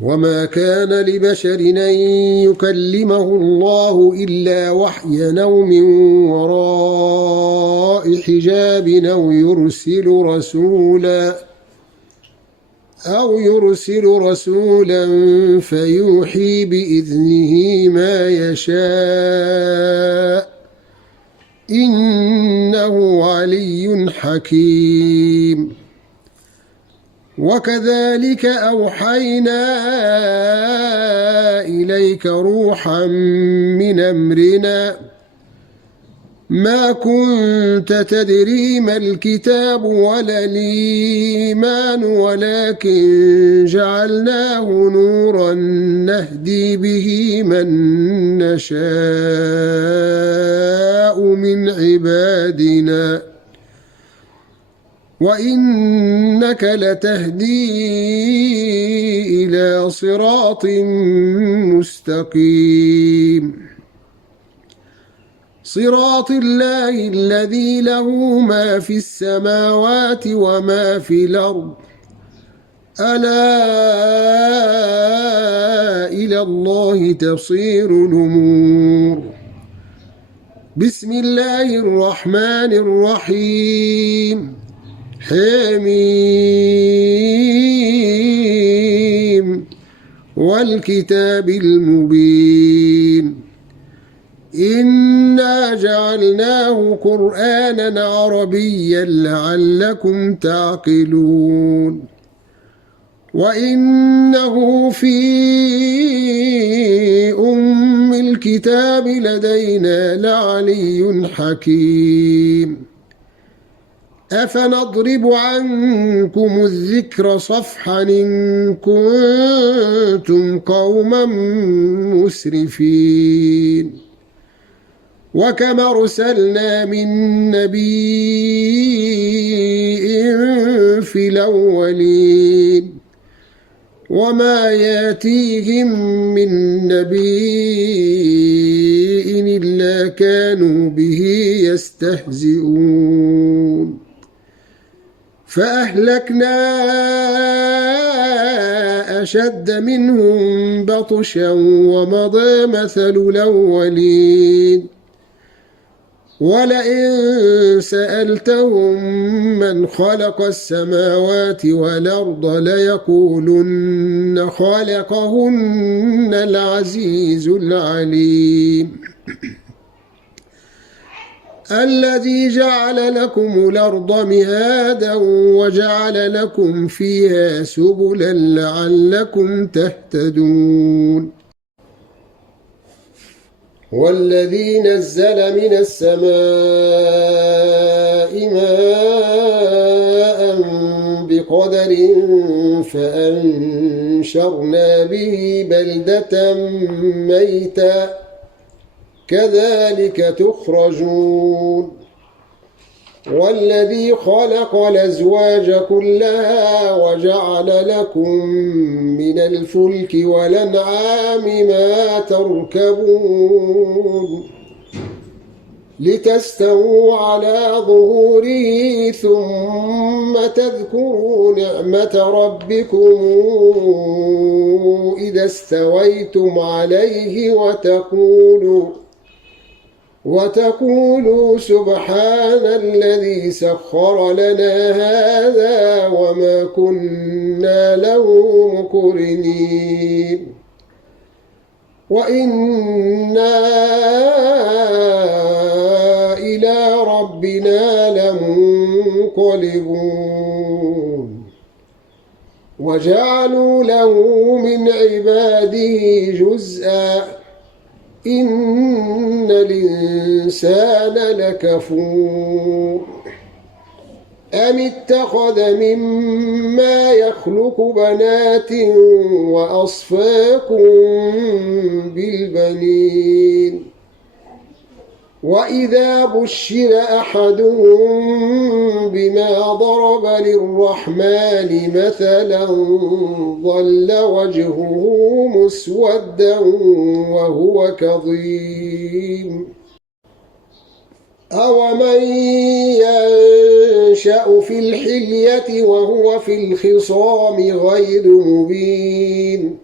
وما كان لبشر أن يكلمه الله إلا وحيا أو من وراء حجاب أو يرسل رسولا فيوحي بإذنه ما يشاء إنه علي حكيم. وكذلك أوحينا إليك روحا من أمرنا ما كنت تدري ما الكتاب ولا الإيمان ولكن جعلناه نورا نهدي به من نشاء من عبادنا وإنك لتهدي إلى صراط مستقيم صراط الله الذي له ما في السماوات وما في الأرض ألا إلى الله تصير الأمور. بسم الله الرحمن الرحيم حميم والكتاب المبين إنا جعلناه قرآنا عربيا لعلكم تعقلون وإنه في أم الكتاب لدينا لعلي حكيم. أفنضرب عنكم الذكر صفحا إن كنتم قوما مسرفين وكم أرسلنا من نبي في الأولين وما ياتيهم من نبي إلا كانوا به يستهزئون فأهلكنا أشد منهم بطشا ومضى مثل الأولين ولئن سألتهم من خلق السماوات والأرض ليقولن خلقهن العزيز العليم الذي جعل لكم الأرض مهادا وجعل لكم فيها سبلا لعلكم تهتدون والذي نزل من السماء ماء بقدر فأنشرنا به بلدة ميتا كذلك تخرجون والذي خلق الأزواج كلها وجعل لكم من الفلك والأنعام ما تركبون لتستووا على ظهوره ثم تذكروا نعمة ربكم إذا استويتم عليه وتقولوا سبحان الذي سخر لنا هذا وما كنا له مقرنين وإنا إلى ربنا لمنقلبون وجعلوا له من عباده جزءا إن الإنسان لكفور أم اتخذ مما يخلق بنات وأصفاكم بالبنين وإذا بشر أحدهم بما ضرب للرحمن مثلا ظل وجهه مسودا وهو كظيم أومن ينشأ في الحلية وهو في الخصام غير مبين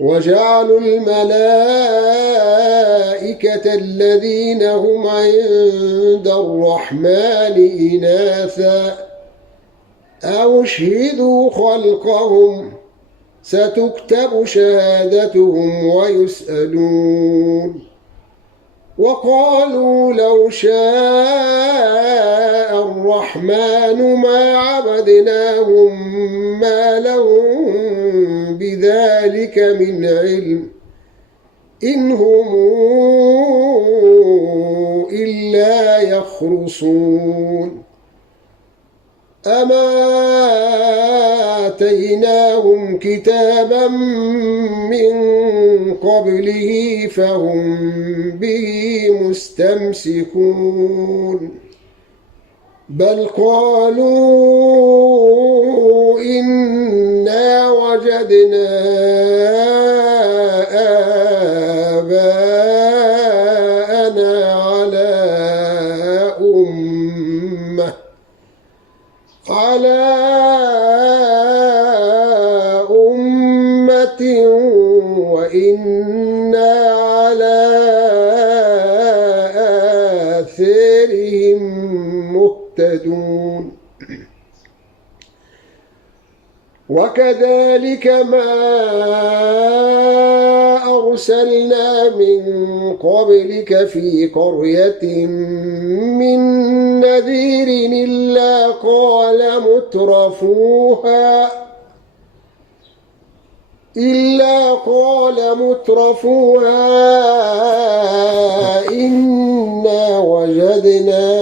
وجعلوا الملائكة الذين هم عند الرحمن إناثا أو اشهدوا خلقهم ستكتب شهادتهم ويسألون وقالوا لو شاء الرحمن ما عبدناهم ما لهم بذلك من علم إن هم إلا يخرصون أما آتيناهم كتابا من قبله فهم به مستمسكون بل قالوا إنا وجدنا آباءنا على أمة وإنا على آثارهم مهتدون وكذلك ما أرسلنا من قبلك في قرية من نذير إلا قال مترفوها إنا وجدنا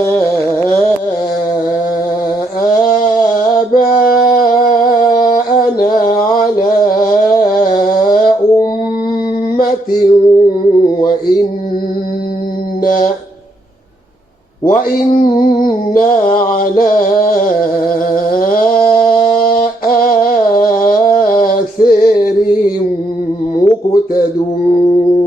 آباءنا على أمة وإنا على آثارهم مقتدون